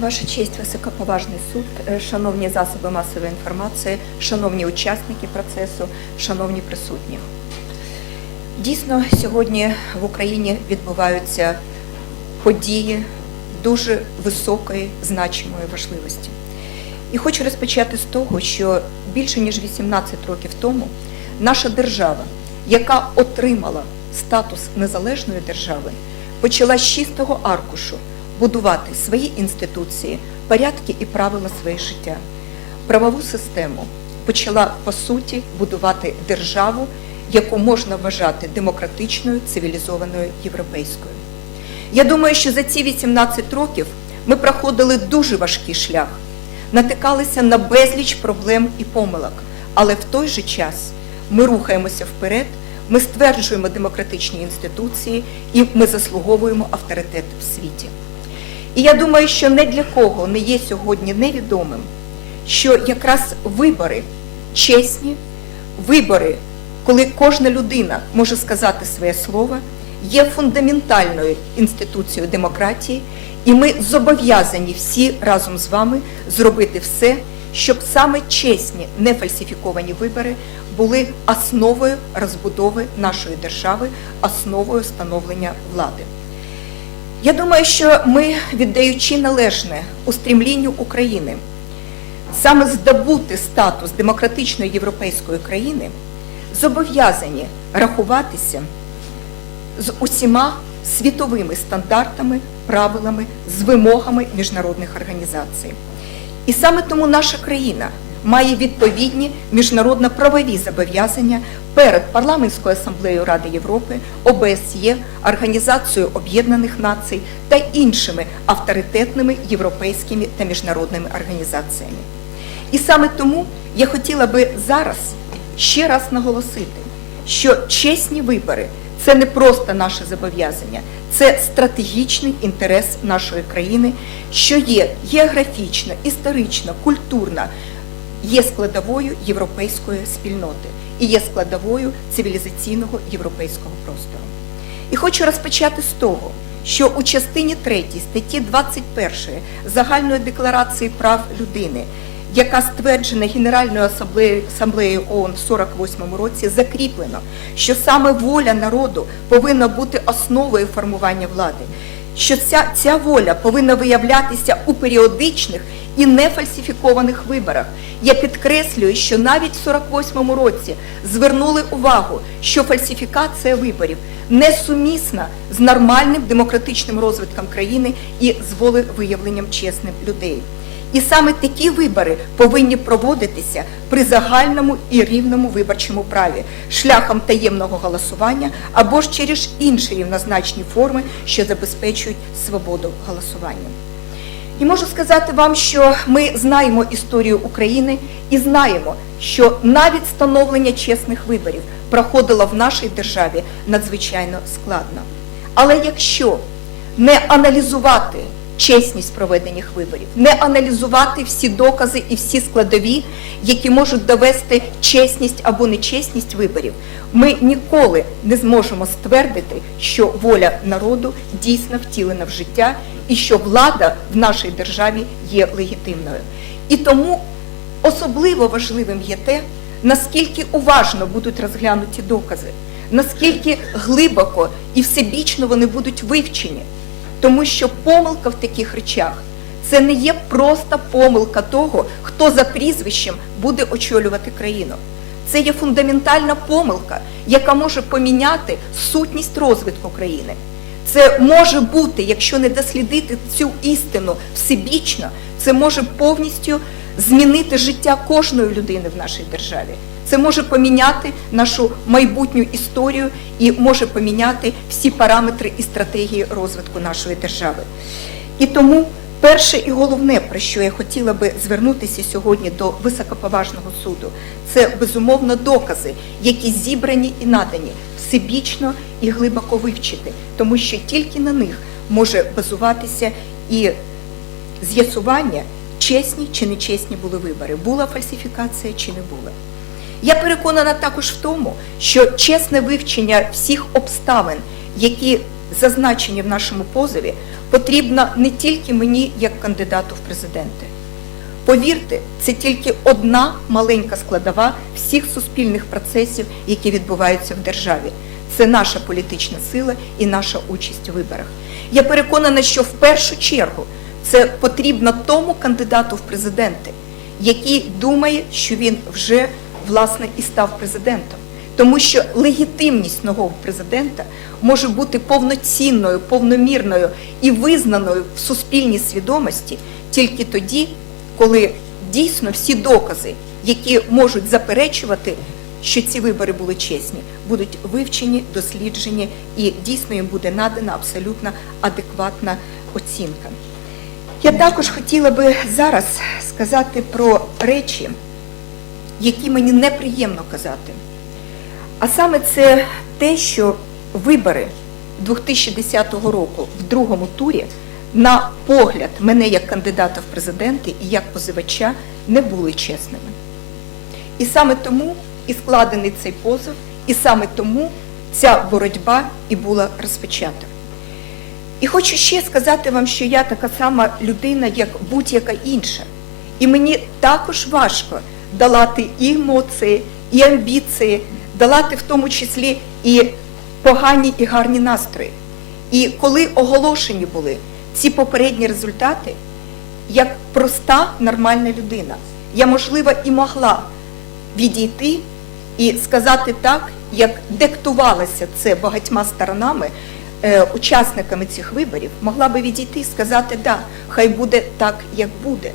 Ваша честь, високоповажний суд, е, шановні засоби масової інформації, шановні учасники процесу, шановні присутні. Дійсно, сьогодні в Україні відбуваються події дуже високої, значимої важливості. І хочу розпочати з того, що більше ніж 18 років тому наша держава, яка отримала статус незалежної держави, почала з чистого аркушу будувати свої інституції, порядки і правила своє життя. Правову систему почала по суті будувати державу, яку можна вважати демократичною, цивілізованою європейською. Я думаю, що за ці 18 років ми проходили дуже важкий шлях, натикалися на безліч проблем і помилок, але в той же час ми рухаємося вперед, ми стверджуємо демократичні інституції і ми заслуговуємо авторитет в світі. І я думаю, що не для кого не є сьогодні невідомим, що якраз вибори чесні, вибори, коли кожна людина може сказати своє слово, є фундаментальною інституцією демократії, і ми зобов'язані всі разом з вами зробити все, щоб саме чесні, нефальсифіковані вибори були основою розбудови нашої держави, основою становлення влади. Я думаю, що ми, віддаючи належне устрімлінню України, саме здобути статус демократичної європейської країни, зобов'язані рахуватися з усіма світовими стандартами, правилами, з вимогами міжнародних організацій. І саме тому наша країна має відповідні міжнародно-правові зобов'язання перед Парламентською асамблеєю Ради Європи, ОБСЄ, Організацією Об'єднаних Націй та іншими авторитетними європейськими та міжнародними організаціями. І саме тому я хотіла би зараз ще раз наголосити, що чесні вибори це не просто наше зобов'язання, це стратегічний інтерес нашої країни, що є географічно, історично, культурно, є складовою європейської спільноти і є складовою цивілізаційного європейського простору. І хочу розпочати з того, що у частині 3 статті 21 Загальної декларації прав людини, яка стверджена Генеральною асамблеєю, ООН в 48 році, закріплено, що саме воля народу повинна бути основою формування влади, що ця, ця воля повинна виявлятися у періодичних і нефальсифікованих виборах. Я підкреслюю, що навіть в 48 році звернули увагу, що фальсифікація виборів несумісна з нормальним демократичним розвитком країни і з волевиявленням чесних людей. І саме такі вибори повинні проводитися при загальному і рівному виборчому праві, шляхом таємного голосування або ж через інші рівнозначні форми, що забезпечують свободу голосування. І можу сказати вам, що ми знаємо історію України і знаємо, що навіть встановлення чесних виборів проходило в нашій державі надзвичайно складно. Але якщо не аналізувати чесність проведених виборів, не аналізувати всі докази і всі складові, які можуть довести чесність або нечесність виборів, ми ніколи не зможемо ствердити, що воля народу дійсно втілена в життя і що влада в нашій державі є легітимною. І тому особливо важливим є те, наскільки уважно будуть розглянуті докази, наскільки глибоко і всебічно вони будуть вивчені. Тому що помилка в таких речах це не є просто помилка того, хто за прізвищем буде очолювати країну. Це є фундаментальна помилка, яка може поміняти сутність розвитку країни. Це може бути, якщо не дослідити цю істину всебічно, це може повністю змінити життя кожної людини в нашій державі. Це може поміняти нашу майбутню історію і може поміняти всі параметри і стратегії розвитку нашої держави. І тому перше і головне, про що я хотіла би звернутися сьогодні до високоповажного суду, це безумовно докази, які зібрані і надані всебічно і глибоко вивчити, тому що тільки на них може базуватися і з'ясування, чесні чи нечесні були вибори, була фальсифікація чи не була. Я переконана також в тому, що чесне вивчення всіх обставин, які зазначені в нашому позові, потрібна не тільки мені як кандидату в президенти. Повірте, це тільки одна маленька складова всіх суспільних процесів, які відбуваються в державі. Це наша політична сила і наша участь у виборах. Я переконана, що в першу чергу це потрібно тому кандидату в президенти, який думає, що він вже власне і став президентом. Тому що легітимність нового президента може бути повноцінною, повномірною і визнаною в суспільній свідомості тільки тоді, коли дійсно всі докази, які можуть заперечувати, що ці вибори були чесні, будуть вивчені, досліджені і дійсно їм буде надана абсолютно адекватна оцінка. Я також хотіла би зараз сказати про речі, які мені неприємно казати. А саме це те, що вибори 2010 року в другому турі, на погляд мене як кандидата в президенти і як позивача, не були чесними. І саме тому і складений цей позов, і саме тому ця боротьба і була розпочата. І хочу ще сказати вам, що я така сама людина, як будь-яка інша. І мені також важко долати і емоції, і амбіції, долати в тому числі і погані і гарні настрої. І коли оголошені були ці попередні результати, як проста нормальна людина, я, можливо, і могла відійти і сказати так, як диктувалося це багатьма сторонами, е, учасниками цих виборів, могла би відійти і сказати, да, хай буде так, як буде.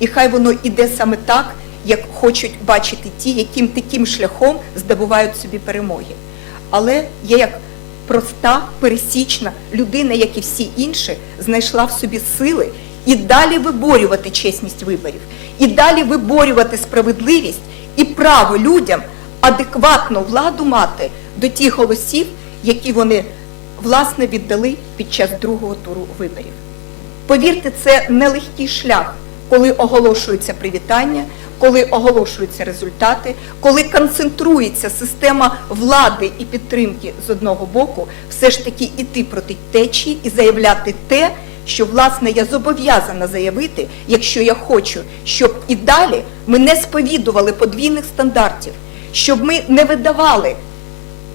І хай воно іде саме так, як хочуть бачити ті, яким таким шляхом здобувають собі перемоги. Але я як проста, пересічна людина, як і всі інші, знайшла в собі сили і далі виборювати чесність виборів, і далі виборювати справедливість і право людям адекватну владу мати до тих голосів, які вони власне віддали під час другого туру виборів. Повірте, це нелегкий шлях, коли оголошуються привітання, коли оголошуються результати, коли концентрується система влади і підтримки з одного боку, все ж таки іти проти течії і заявляти те, що власне я зобов'язана заявити, якщо я хочу, щоб і далі ми не сповідували подвійних стандартів, щоб ми не видавали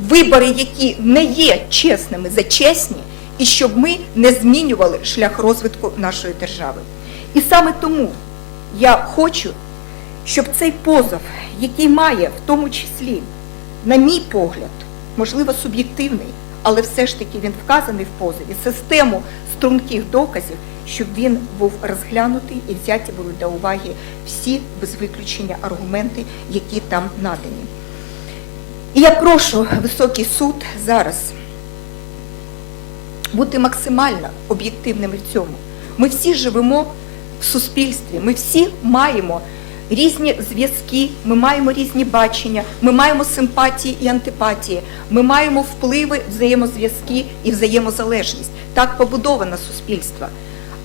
вибори, які не є чесними за чесні, і щоб ми не змінювали шлях розвитку нашої держави. І саме тому я хочу, щоб цей позов, який має в тому числі, на мій погляд, можливо, суб'єктивний, але все ж таки він вказаний в позові, систему струнких доказів, щоб він був розглянутий і взяті були до уваги всі без виключення аргументи, які там надані. І я прошу високий суд зараз бути максимально об'єктивними в цьому. Ми всі живемо в суспільстві, ми всі маємо різні зв'язки, ми маємо різні бачення, ми маємо симпатії і антипатії, ми маємо впливи, взаємозв'язки і взаємозалежність. Так побудовано суспільство.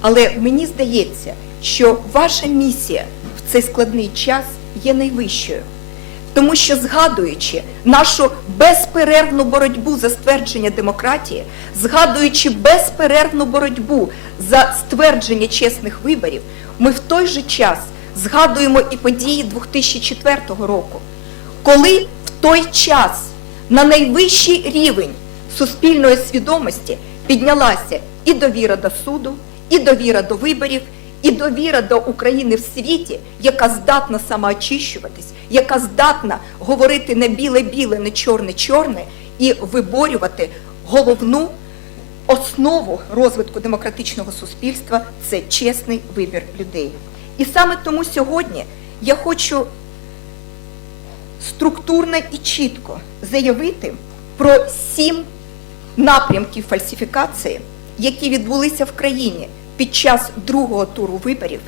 Але мені здається, що ваша місія в цей складний час є найвищою. Тому що згадуючи нашу безперервну боротьбу за ствердження демократії, згадуючи безперервну боротьбу за ствердження чесних виборів, ми в той же час згадуємо і події 2004 року, коли в той час на найвищий рівень суспільної свідомості піднялася і довіра до суду, і довіра до виборів, і довіра до України в світі, яка здатна самоочищуватись, яка здатна говорити не біле-біле, не чорне-чорне, і виборювати головну основу розвитку демократичного суспільства це чесний вибір людей. І саме тому сьогодні я хочу структурно і чітко заявити про сім напрямків фальсифікації, які відбулися в країні під час другого туру виборів,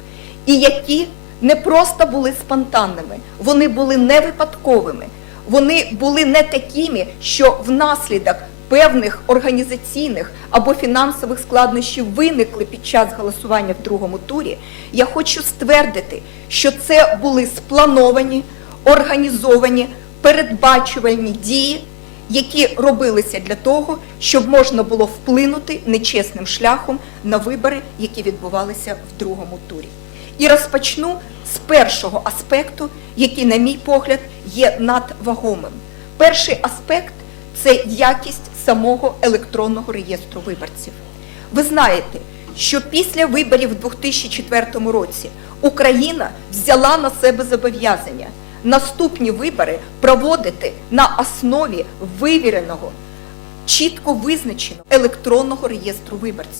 і які не просто були спонтанними, вони були не випадковими, вони були не такими, що внаслідок певних організаційних або фінансових складнощів виникли під час голосування в другому турі. Я хочу ствердити, що це були сплановані, організовані, передбачувальні дії, які робилися для того, щоб можна було вплинути нечесним шляхом на вибори, які відбувалися в другому турі. І розпочну з першого аспекту, який, на мій погляд, є надвагомим. Перший аспект це якість самого електронного реєстру виборців. Ви знаєте, що після виборів у 2004 році Україна взяла на себе зобов'язання наступні вибори проводити на основі вивіреного, чітко визначеного електронного реєстру виборців.